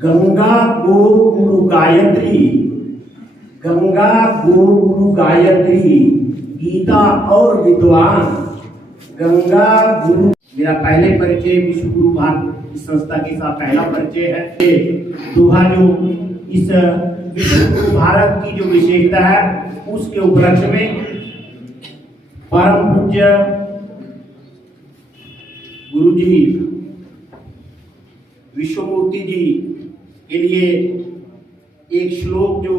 गंगा गो गुरु गायत्री, गंगा गो गुरु गायत्री, गीता और विद्वान। गंगा गुरु मेरा पहले परिचय विश्व गुरु भारत इस संस्था के साथ पहला परिचय है। दोहा जो इस विश्व गुरु भारत की जो विशेषता है उसके उपलक्ष्य में परम पूज्य गुरु जी विश्वमूर्ति जी के लिए एक श्लोक जो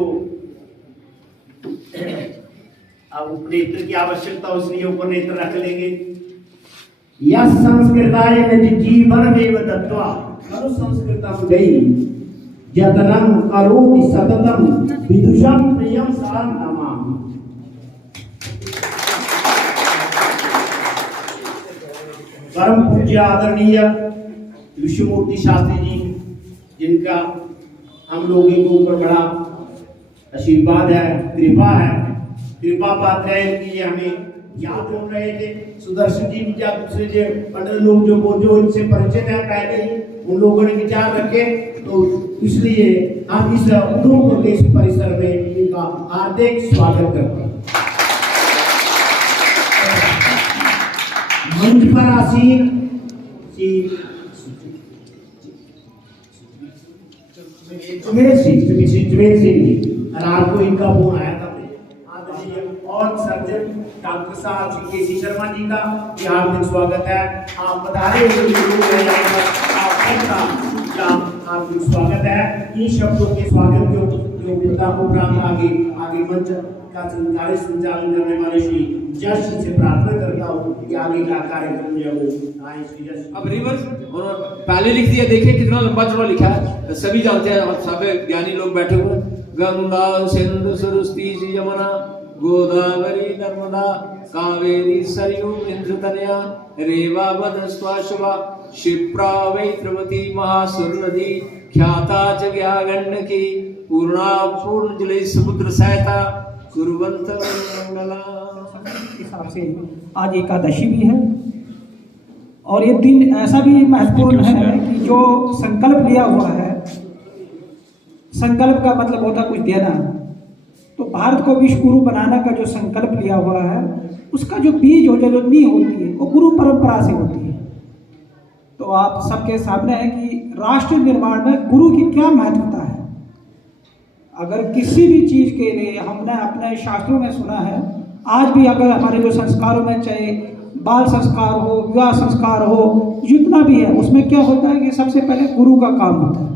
अब उपनेत्र की आवश्यकता उसलिए ऊपर नेत्र रख लेंगे। यह संस्कृताय निज जीवन में दत्वा करो संस्कृतम गई यतनम करोति सततम विदुषम प्रियम सा नमामि। परम पूज्य आदरणीय विश्वमूर्ति शास्त्री जी जिनका हम लोगों के ऊपर बड़ा आशीर्वाद है, कृपा है, कृपा पात्र है कि ये हमें याद हो रहे थे। सुदर्शन जी या दूसरे जो पंडित लोग जो इनसे परिचित है पहले ही उन लोगों ने विचार रखे, तो इसलिए हम इस उधमपुर के इस परिसर में इनका हार्दिक स्वागत करते हैं। मंच पर आसीन श्री जुमेर सिंह जी, और आपको इनका फोन आया था और सर्जन डॉक्टर साहब श्री के सी शर्मा जी का हार्दिक स्वागत है। आप पधारे हार्दिक स्वागत है। इन शब्दों के स्वागत के उपरांत आगे आगे मंच का कार्य संचालन करने वाले श्री जश से प्रार्थना करता हूँ कि आगे का कार्यक्रम जो वो आए श्री जश। अब रिवर्स पहले लिख दिया, देखिए कितना लंबा चौड़ा लिखा है, सभी जानते हैं और सब ज्ञानी लोग बैठे हुए। गंगा सिंधु सरस्वती यमुना गोदावरी नर्मदा कावेरी सरयू इंद्रतनया रेवा वनस्वाशवा क्षिप्रा वैत्रवती महासुर नदी ख्याता जगया गंडकी पूर्णा पूर्ण जले समुद्र सहिता कुर्वन्त मंगला। हिसाब से आज एकादशी भी है और ये दिन ऐसा भी महत्वपूर्ण है कि जो संकल्प लिया हुआ है, संकल्प का मतलब होता है कुछ देना, तो भारत को विश्व गुरु बनाने का जो संकल्प लिया हुआ है उसका जो बीज हो जाए, जो नींव होती है वो गुरु परंपरा से होती है। तो आप सबके सामने है कि राष्ट्र निर्माण में गुरु की क्या महत्वता है। अगर किसी भी चीज़ के लिए हमने अपने शास्त्रों में सुना है, आज भी अगर हमारे जो संस्कारों में चाहे बाल संस्कार हो, विवाह संस्कार हो, जितना भी है उसमें क्या होता है कि सबसे पहले गुरु का काम होता है।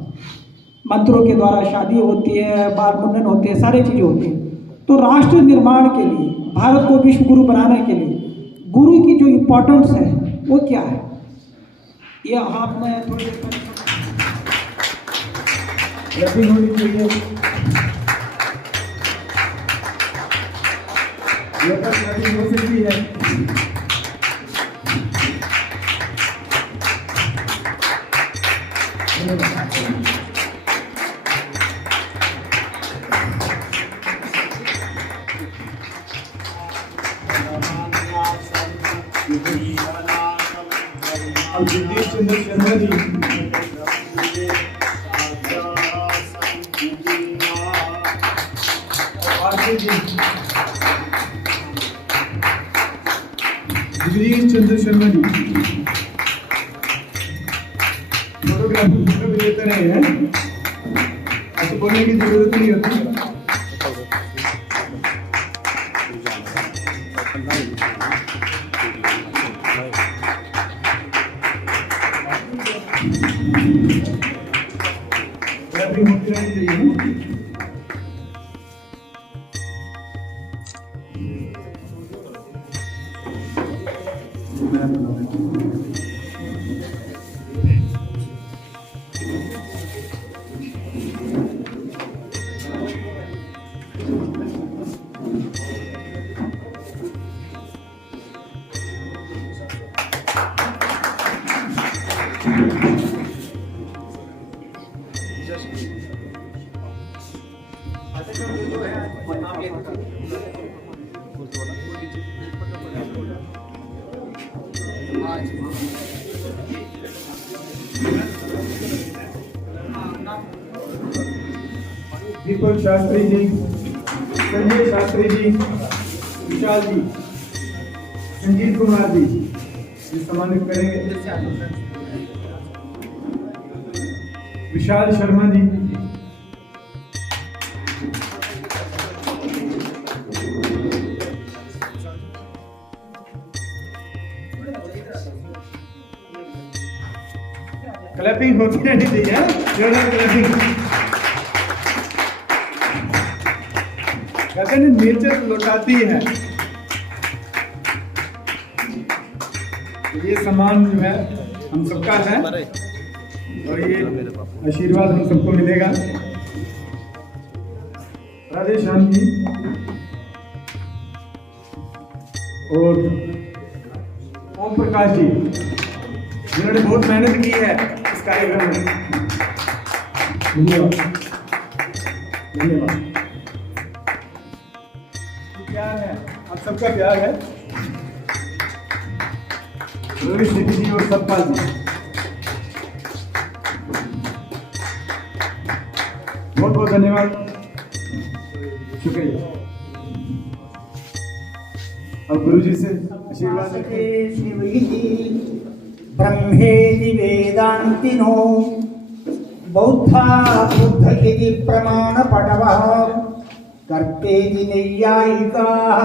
मंत्रों के द्वारा शादी होती है, बाल मुंडन होते हैं, सारी चीज़ें होती हैं। तो राष्ट्र निर्माण के लिए, भारत को विश्व गुरु बनाने के लिए गुरु की जो इम्पोर्टेंस है वो क्या है, ये आपने थोड़ी होनी चाहिए। ये तक हो सकती है। अब जगदीश चंद्र शर्मा जी जगदीश चंद्र शर्मा जी फोटो लेते रहे हैं, ऐसे बोलने की जरूरत नहीं होती। होती रहनी चाहिए। दीपक शास्त्री जी, संजय शास्त्री जी, विशाल जी, संजीत कुमार जी सम्मानित करेंगे। विशाल शर्मा जी, क्लैपिंग होती रहनी चाहिए, जोरदार क्लैपिंग। कहते हैं नेचर लौटाती है। ये सम्मान जो है हम सबका है और ये आशीर्वाद हम सबको मिलेगा। राधे श्याम जी और ओम प्रकाश जी, जिन्होंने बहुत मेहनत की है इस कार्यक्रम में, धन्यवाद धन्यवाद। प्यार है, आप सबका प्यार है। रोहित शेट्टी जी और सतपाल जी, बहुत बहुत धन्यवाद, शुक्रिया। अब गुरु जी से आशीर्वाद। ब्रह्मेति वेदान्तिनो बौद्धा बुद्ध इति प्रमाण पटवः कर्तेति नैयायिकाः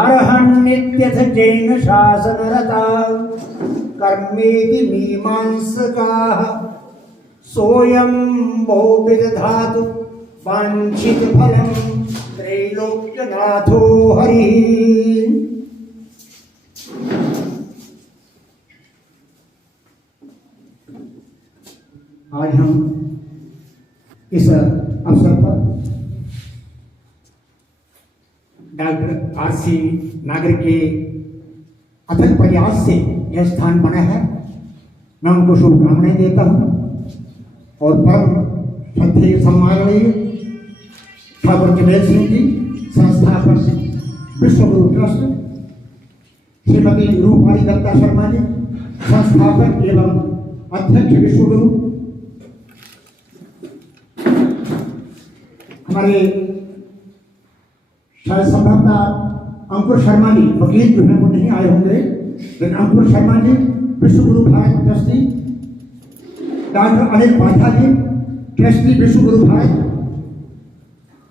अर्हन्नित्यथ जैन शासनरता कर्मेति मीमांसकाः सोऽयं बहु विदधातु वाञ्छित फलं त्रैलोक्यनाथो हरि। आज हम इस अवसर पर डॉक्टर आर.सी. नागर के अथक प्रयास से यह स्थान बना है। मैं उनको शुभकामनाएं देता हूँ और परम श्रद्धेय सम्माननीय ठाकुर जमेल सिंह जी, संस्थापक विश्व गुरु ट्रस्ट, श्रीमती रूपमाली दत्ता शर्मा जी, संस्थापक एवं अध्यक्ष विश्व गुरु, हमारे शायद संभवतः अंकुर शर्मा जी, वकील जो है वो नहीं आए होंगे, लेकिन अंकुर शर्मा जी विश्व गुरु भारत ट्रस्टी, डॉक्टर अनिल पाठा जी ट्रस्टी विश्व गुरु भारत,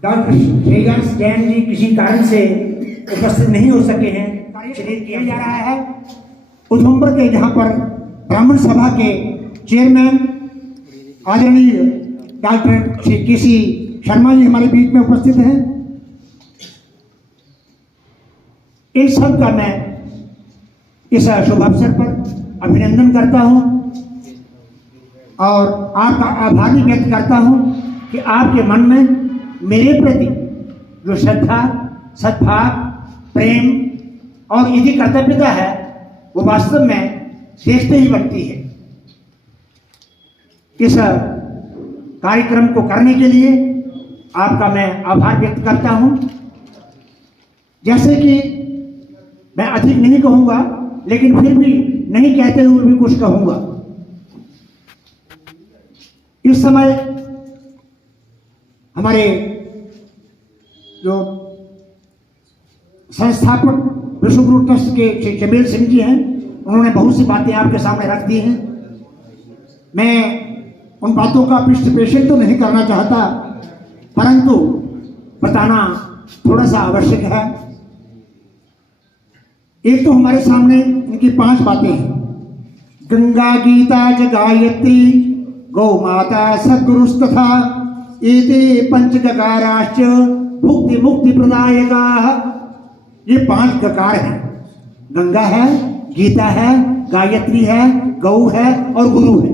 डॉक्टर शेगन जैन जी किसी कारण से उपस्थित नहीं हो सके हैं। शरीर किया जा रहा है उधमपुर के, जहाँ पर ब्राह्मण सभा के चेयरमैन आदरणीय डॉक्टर श्री केसी शर्मा जी हमारे बीच में उपस्थित हैं। इन सब का मैं इस शुभ अवसर पर अभिनंदन करता हूं और आपका आभार भी व्यक्त करता हूं कि आपके मन में मेरे प्रति जो श्रद्धा, सद्भाव, प्रेम और यदि कर्तव्यता है वो वास्तव में देखते ही बनती है। इस कार्यक्रम को करने के लिए आपका मैं आभार व्यक्त करता हूं। जैसे कि मैं अधिक नहीं कहूंगा, लेकिन फिर भी नहीं कहते हुए भी कुछ कहूंगा। इस समय हमारे जो संस्थापक विश्व गुरु ट्रस्ट के श्री जमेल सिंह जी हैं, उन्होंने बहुत सी बातें आपके सामने रख दी हैं। मैं उन बातों का पृष्ठपोषण तो नहीं करना चाहता, परंतु बताना थोड़ा सा आवश्यक है। एक तो हमारे सामने इनकी 5 बातें हैं। गंगा गीता च गायत्री गौ माता सद्गुरुस्तथा एते पंचगकाराश्च भुक्ति मुक्ति प्रदायका। ये 5 गकार हैं। गंगा है, गीता है, गायत्री है, गौ है और गुरु है।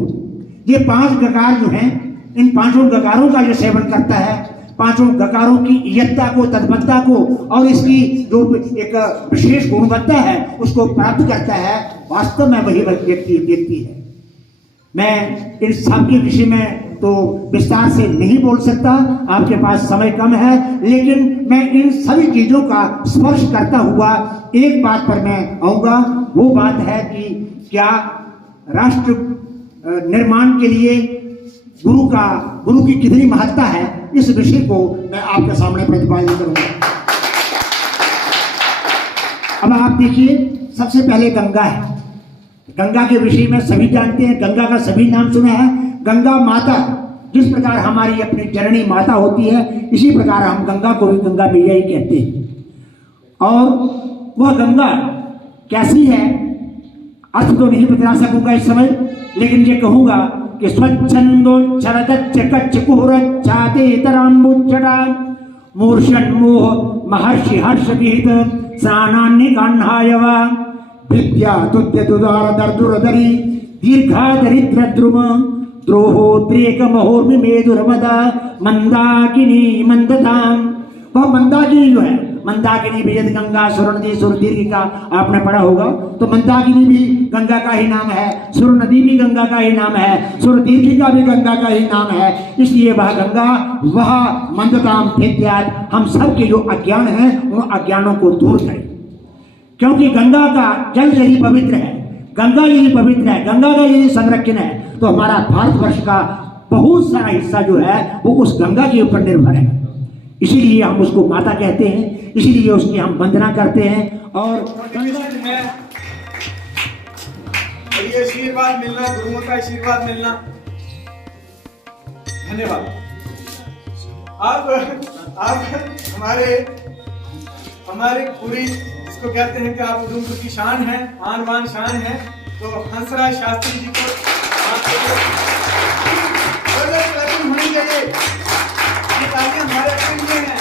ये 5 गकार जो हैं, इन 5 गकारों का जो सेवन करता है, 5 गकारों की इयत्ता को, तद्भत्ता को और इसकी जो एक विशेष गुणवत्ता है उसको प्राप्त करता है, वास्तव में वही व्यक्ति है। मैं इन सब के विषय में तो विस्तार से नहीं बोल सकता, आपके पास समय कम है, लेकिन मैं इन सभी चीजों का स्पर्श करता हुआ एक बात पर मैं आऊंगा। वो बात है कि क्या राष्ट्र निर्माण के लिए गुरु की कितनी महत्ता है, इस विषय को मैं आपके सामने प्रतिपादित करूंगा। अब आप देखिए, सबसे पहले गंगा है। गंगा के विषय में सभी जानते हैं, गंगा का सभी नाम सुना है। गंगा माता, जिस प्रकार हमारी अपनी जननी माता होती है, इसी प्रकार हम गंगा को भी गंगा मैया ही कहते हैं। और वह गंगा कैसी है, अर्थ तो नहीं बता सकूंगा इस समय, लेकिन ये कहूंगा कि स्वच्छंदोच्चरदच्चकुहुरच्छातेतराम्बुज्जटा मूर्षन्मोह महर्षि हर्ष विहित स्नानान्य कान्हायव विद्या तुद्य तुदार दर्दुरदरी दीर्घा दरिद्र द्रुम द्रोहोद्रेक महोर्मि मेदुरमदा मंदाकिनी मंदताम। वह मंदाकिनी जो है, मंदाकिनी भी यदि गंगा सुरनदी सुरदीर्घ का आपने पढ़ा होगा तो मंदाकिनी भी गंगा का ही नाम है, सुर नदी भी गंगा का ही नाम है, सुरदीर्घ का भी गंगा का ही नाम है। इसलिए वह गंगा, वह मंदताम भेद्यात, हम सब के जो अज्ञान है उन अज्ञानों को दूर करे। क्योंकि गंगा का जल यदि पवित्र है, गंगा यदि पवित्र है, गंगा का यदि संरक्षण है, तो हमारा भारतवर्ष का बहुत सारा हिस्सा जो है वो उस गंगा के ऊपर निर्भर है। इसीलिए हम उसको माता कहते हैं, इसीलिए उसकी हम वंदना करते हैं। और ये आशीर्वाद मिलना, गुरुओं का आशीर्वाद मिलना, धन्यवाद। आप हमारे पूरी, जिसको कहते हैं कि आप उधमपुर की शान है, आन बान शान है, तो हंसराज शास्त्री जी को होनी चाहिए। ये तालियां हमारे अपने लिए हैं।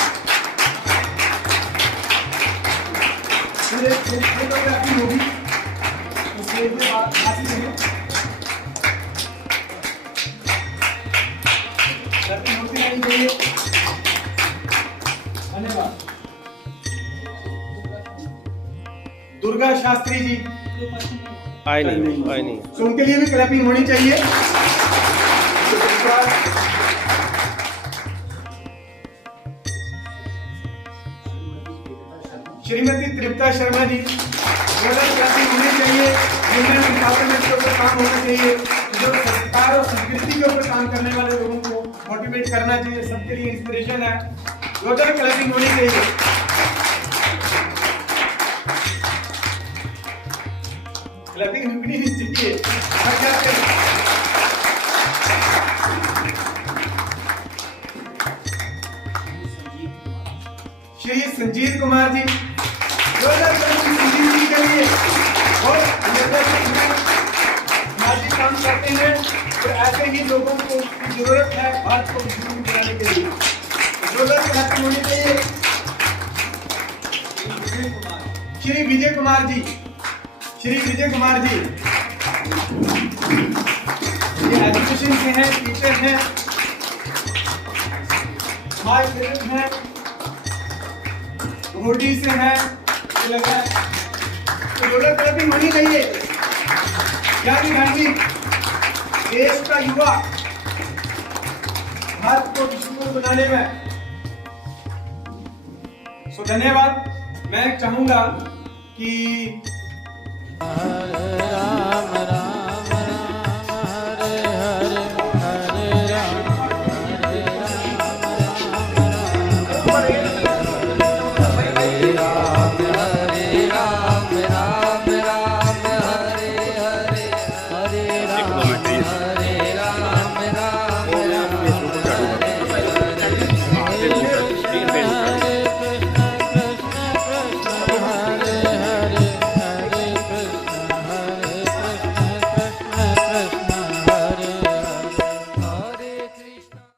दुर्गा शास्त्री जी आए नहीं। तो उनके लिए भी क्लैपिंग होनी चाहिए। श्रीमती तृप्ता शर्मा जी, क्लैपिंग होनी चाहिए। जिनमें डिपार्टमेंट के ऊपर काम होना चाहिए, जो संस्कार और संस्कृति के ऊपर काम करने वाले लोगों को मोटिवेट करना चाहिए, सबके लिए इंस्पिरेशन है। क्लैपिंग होनी चाहिए। क्लैपिंग रुकनी नहीं चाहिए। श्री संजीव कुमार जी, संजीव जी के लिए बहुत सामाजिक काम करते हैं और ऐसे ही लोगों को जरूरत है भारत को विश्व गुरु बनाने के लिए। क्लैपिंग होनी चाहिए। श्री विजय कुमार जी, ये एजुकेशन के हैं, टीचर हैं, समाज सेवक हैं, घोटी से हैं, लगा है तो क्लैपिंग होनी चाहिए। यानी गांधी देश का युवा भारत को विश्व गुरु बनाने में। धन्यवाद। मैं चाहूंगा कि राम राम